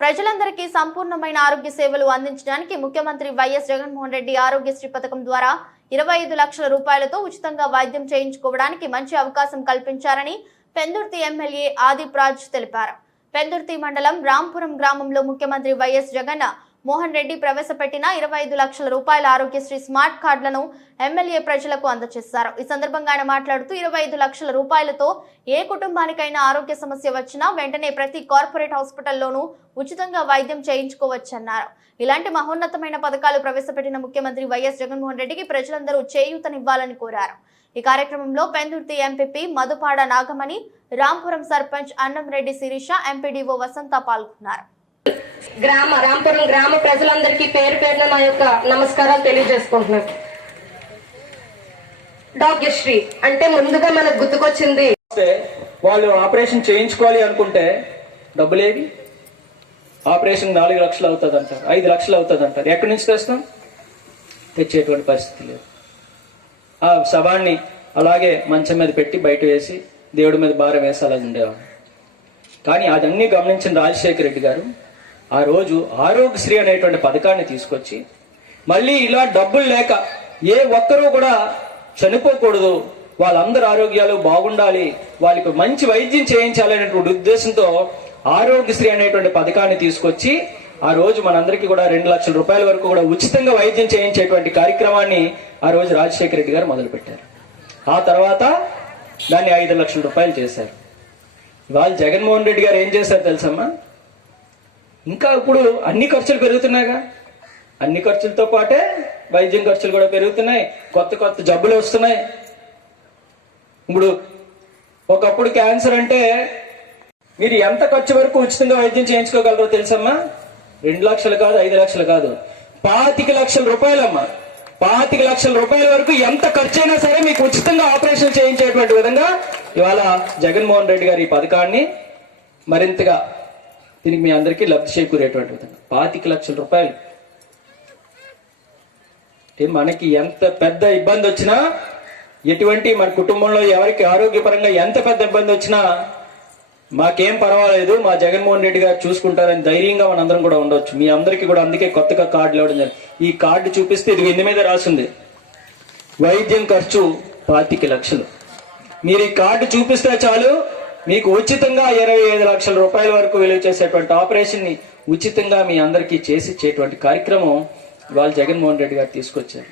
ప్రజలందరికీ సంపూర్ణమైన ఆరోగ్య సేవలు అందించడానికి ముఖ్యమంత్రి వైఎస్ జగన్మోహన్ రెడ్డి ఆరోగ్యశ్రీ పథకం ద్వారా ఇరవై ఐదు లక్షల రూపాయలతో ఉచితంగా వైద్యం చేయించుకోవడానికి మంచి అవకాశం కల్పించారని పెందుర్తి ఎమ్మెల్యే ఆదిప్రాజ్ తెలిపారు. పెందుర్తి మండలం రాంపురం గ్రామంలో ముఖ్యమంత్రి వైఎస్ జగన్ మోహన్ రెడ్డి ప్రవేశపెట్టిన ఇరవై ఐదు లక్షల రూపాయల ఆరోగ్యశ్రీ స్మార్ట్ కార్డులను ఎమ్మెల్యే ప్రజలకు అందజేశారు ఈ సందర్భంగా ఆయన మాట్లాడుతూ ఇరవై ఐదు లక్షల రూపాయలతో ఏ కుటుంబానికైనా ఆరోగ్య సమస్య వచ్చినా వెంటనే ప్రతి కార్పొరేట్ హాస్పిటల్లోనూ ఉచితంగా వైద్యం చేయించుకోవచ్చన్నారు. ఇలాంటి మహోన్నతమైన పథకాలు ప్రవేశపెట్టిన ముఖ్యమంత్రి వైఎస్ జగన్మోహన్ రెడ్డికి ప్రజలందరూ చేయూతనివ్వాలని కోరారు. ఈ కార్యక్రమంలో పెందుర్తి ఎంపీపీ మధుపాడ నాగమణి రాంపురం సర్పంచ్ అన్నంరెడ్డి శిరీష ఎంపీడీఓ వసంత పాల్గొన్నారు. గ్రామ రాంపురం గ్రామ ప్రజలందరికీ పేరు పేరున నా యొక్క నమస్కారాలు తెలియజేసుకుంటున్నాను డాక్యశ్రీ అంటే ముందుగా మనకు గుర్తుకొచ్చింది. వస్తే వాళ్ళు ఆపరేషన్ చేయించుకోవాలి అనుకుంటే డబ్బులేవి ఆపరేషన్ నాలుగు లక్షలు అవుతుంది అంటారు ఐదు లక్షలు అవుతుంది అంటారు ఎక్కడి నుంచి తెస్తాం? తెచ్చేటువంటి పరిస్థితి లేదు. ఆ శవాన్ని అలాగే మంచం మీద పెట్టి బయట వేసి దేవుడి మీద భారం వేసాలని అలా ఉండేవాడు కానీ అదన్నీ గమనించిన రాజశేఖర రెడ్డి గారు ఆ రోజు ఆరోగ్యశ్రీ అనేటువంటి పథకాన్ని తీసుకొచ్చి మళ్ళీ ఇలా డబ్బులు లేక ఏ ఒక్కరూ కూడా చనిపోకూడదు. వాళ్ళందరి ఆరోగ్యాలు బాగుండాలి. వాళ్ళకి మంచి వైద్యం చేయించాలనేటువంటి ఉద్దేశంతో ఆరోగ్యశ్రీ అనేటువంటి పథకాన్ని తీసుకొచ్చి ఆ రోజు మనందరికీ కూడా రెండు లక్షల రూపాయల వరకు కూడా ఉచితంగా వైద్యం చేయించేటువంటి కార్యక్రమాన్ని ఆ రోజు రాజశేఖర రెడ్డి గారు మొదలుపెట్టారు. ఆ తర్వాత దాన్ని ఐదు లక్షల రూపాయలు చేశారు. ఇవాళ జగన్మోహన్ రెడ్డి గారు ఏం చేశారు తెలుసమ్మా? ఇంకా ఇప్పుడు అన్ని ఖర్చులు పెరుగుతున్నాయిగా. అన్ని ఖర్చులతో పాటే వైద్యం ఖర్చులు కూడా పెరుగుతున్నాయి. కొత్త కొత్త జబ్బులు వస్తున్నాయి. ఇప్పుడు ఒకప్పుడు క్యాన్సర్ అంటే మీరు ఎంత ఖర్చు వరకు ఉచితంగా వైద్యం చేయించుకోగలరో తెలుసమ్మా? రెండు లక్షలు కాదు ఐదు లక్షలు కాదు. పాతిక లక్షల రూపాయలమ్మా. పాతిక లక్షల రూపాయల వరకు ఎంత ఖర్చు అయినా సరే మీకు ఉచితంగా ఆపరేషన్ చేయించేటువంటి విధంగా ఇవాళ జగన్మోహన్ రెడ్డి గారి ఈ పథకాన్ని మరింతగా దీనికి మీ అందరికీ లబ్ధి చేకూరేటువంటి విధంగా. పాతిక లక్షల రూపాయలు. అంటే మనకి ఎంత పెద్ద ఇబ్బంది వచ్చినా ఎటువంటి మన కుటుంబంలో ఎవరికి ఆరోగ్యపరంగా ఎంత పెద్ద ఇబ్బంది వచ్చినా మాకేం పర్వాలేదు మా జగన్మోహన్ రెడ్డి గారు చూసుకుంటారని ధైర్యంగా మనందరం కూడా ఉండవచ్చు మీ అందరికీ కూడా అందుకే కొత్తగా కార్డులు ఇవ్వడం జరిగింది. ఈ కార్డు చూపిస్తే ఇది ఇందు మీద రాసింది. వైద్యం ఖర్చు పాతిక లక్షలు. మీరు ఈ కార్డు చూపిస్తే చాలు మీకు ఉచితంగా ఇరవై ఐదు లక్షల రూపాయల వరకు విలువ చేసేటువంటి ఆపరేషన్ని ఉచితంగా మీ అందరికీ చేసి ఇచ్చేటువంటి కార్యక్రమం ఇవాళ జగన్మోహన్ రెడ్డి గారు తీసుకొచ్చారు.